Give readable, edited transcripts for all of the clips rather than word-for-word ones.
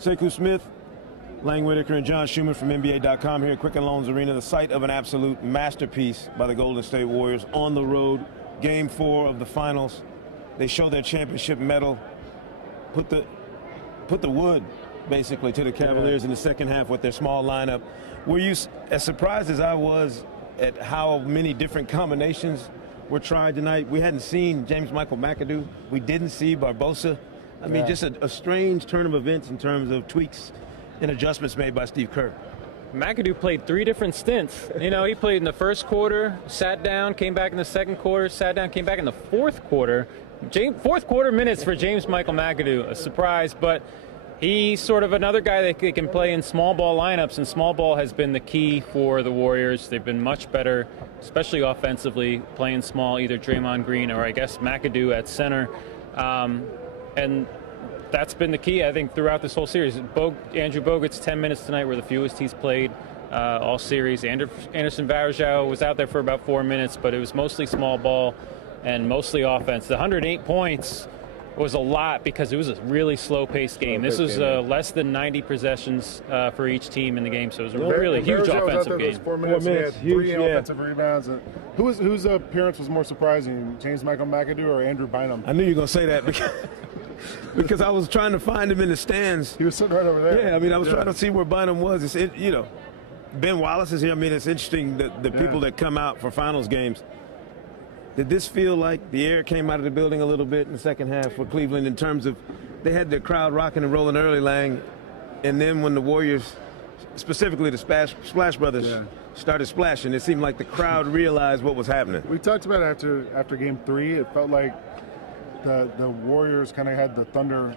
Sekou Smith, Lang Whitaker, and John Schumann from NBA.com here at Quicken Loans Arena, the site of an absolute masterpiece by the Golden State Warriors on the road. Game 4 of the finals. They show their championship medal, put the wood basically to the Cavaliers in the second half with their small lineup. Were you as surprised as I was at how many different combinations were tried tonight? We hadn't seen James Michael McAdoo. We didn't see Barbosa. I mean, just a strange turn of events in terms of tweaks and adjustments made by Steve Kerr. McAdoo played 3 different stints. You know, he played in the first quarter, sat down, came back in the second quarter, sat down, came back in the fourth quarter. Fourth quarter minutes for James Michael McAdoo, a surprise, but he's sort of another guy that can play in small ball lineups, and small ball has been the key for the Warriors. They've been much better, especially offensively, playing small, either Draymond Green or I guess McAdoo at center. And that's been the key, I think, throughout this whole series. Andrew Bogut's 10 minutes tonight were the fewest he's played all series. Anderson Varejao was out there for about 4 minutes, but it was mostly small ball and mostly offense. The 108 points was a lot because it was a really slow-paced game. This was less than 90 possessions for each team in the game, so it was a really huge offensive game. 4 minutes, he had 3 offensive rebounds. Whose appearance was more surprising, James Michael McAdoo or Andrew Bynum? I knew you were going to say that because I was trying to find him in the stands. He was sitting right over there. Yeah, I mean, I was trying to see where Bynum was. Ben Wallace is here. I mean, it's interesting that the people that come out for finals games. Did this feel like the air came out of the building a little bit in the second half for Cleveland in terms of they had their crowd rocking and rolling early, Lang, and then when the Warriors, specifically the Splash Brothers, started splashing, it seemed like the crowd realized what was happening. We talked about after Game 3, it felt like the Warriors kind of had the Thunder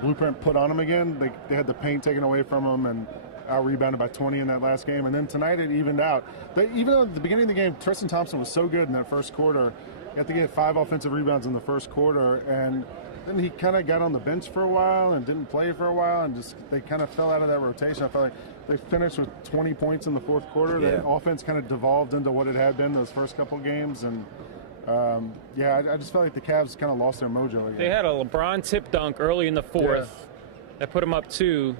blueprint put on them again. They had the paint taken away from them and out-rebounded by 20 in that last game. And then tonight it evened out. Even though at the beginning of the game, Tristan Thompson was so good in that first quarter, he had to get 5 offensive rebounds in the first quarter. And then he kind of got on the bench for a while and didn't play for a while. And just they kind of fell out of that rotation. I felt like they finished with 20 points in the fourth quarter. Yeah. The offense kind of devolved into what it had been those first couple of games. And I just felt like the Cavs kind of lost their mojo again. They had a LeBron tip dunk early in the fourth that put them up 2.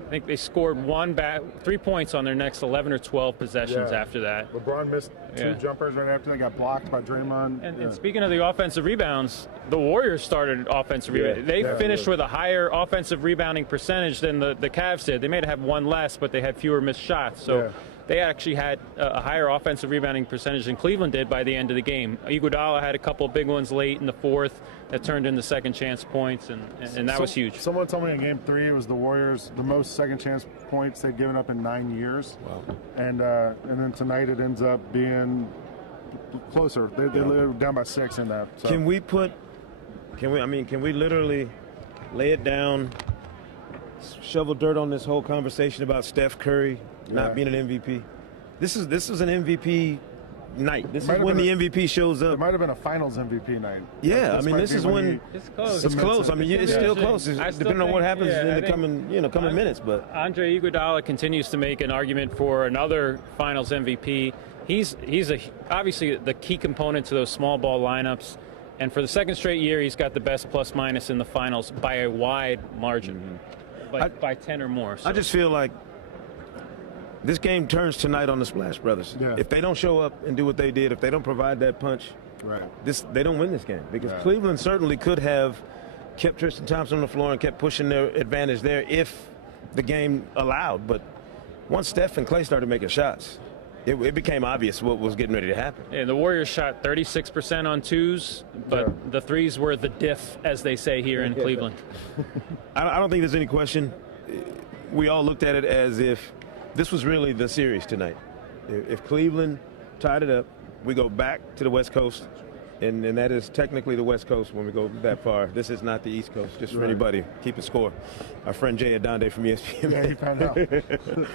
I think they scored 3 points on their next 11 or 12 possessions after that. LeBron missed 2 jumpers right after they got blocked by Draymond. And speaking of the offensive rebounds, the Warriors started offensive rebounding. They finished with a higher offensive rebounding percentage than the Cavs did. They may have one less, but they had fewer missed shots. So they actually had a higher offensive rebounding percentage than Cleveland did by the end of the game. Iguodala had a couple of big ones late in the fourth that turned into second chance points, and that was huge. Someone told me in Game 3 it was the Warriors, the most second chance points they'd given up in 9 years. Wow. And then tonight it ends up being closer. They were down by 6 in that. So. Can we literally lay it down, shovel dirt on this whole conversation about Steph Curry not being an MVP? This is an MVP night. This is when the MVP shows up. It might have been a Finals MVP night. Yeah, I mean, this is when it's close. It's close. I mean, it's still close. Depending on what happens in the coming minutes. But Andre Iguodala continues to make an argument for another Finals MVP. He's obviously the key component to those small ball lineups. And for the second straight year, he's got the best plus-minus in the finals by a wide margin, by 10 or more. So. I just feel like this game turns tonight on the Splash Brothers. Yeah. If they don't show up and do what they did, if they don't provide that punch, they don't win this game. Because Cleveland certainly could have kept Tristan Thompson on the floor and kept pushing their advantage there if the game allowed. But once Steph and Klay started making shots, it became obvious what was getting ready to happen. Yeah, the Warriors shot 36% on 2s, but the 3s were the diff, as they say here in Cleveland. I don't think there's any question. We all looked at it as if this was really the series tonight. If Cleveland tied it up, we go back to the West Coast, and that is technically the West Coast when we go that far. This is not the East Coast, just for anybody keeping score. Our friend Jay Adonde from ESPN. Yeah, he found out. This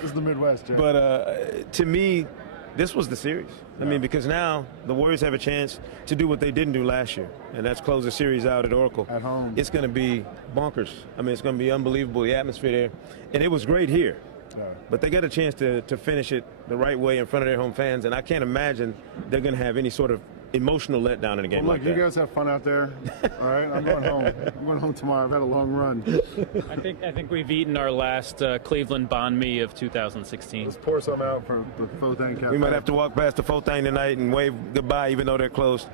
is the Midwest, Jay. But to me, this was the series. I mean, because now the Warriors have a chance to do what they didn't do last year, and that's close the series out at Oracle. At home. It's going to be bonkers. I mean, it's going to be unbelievable, the atmosphere there. And it was great here. Yeah. But they got a chance to finish it the right way in front of their home fans, and I can't imagine they're going to have any sort of emotional letdown in a game Well, like look, that. you guys have fun out there. All right, I'm going home. I'm going home tomorrow. I've had a long run. I think we've eaten our last Cleveland banh mi of 2016. Let's pour some out for the Fotang Cafe. We might have to walk past the Fotang tonight and wave goodbye, even though they're closed.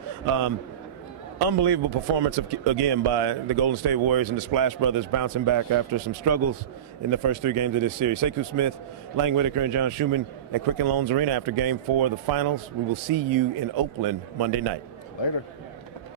Unbelievable performance, again, by the Golden State Warriors and the Splash Brothers, bouncing back after some struggles in the first 3 games of this series. Sekou Smith, Lang Whitaker, and John Schumann at Quicken Loans Arena after Game 4 of the finals. We will see you in Oakland Monday night. Later.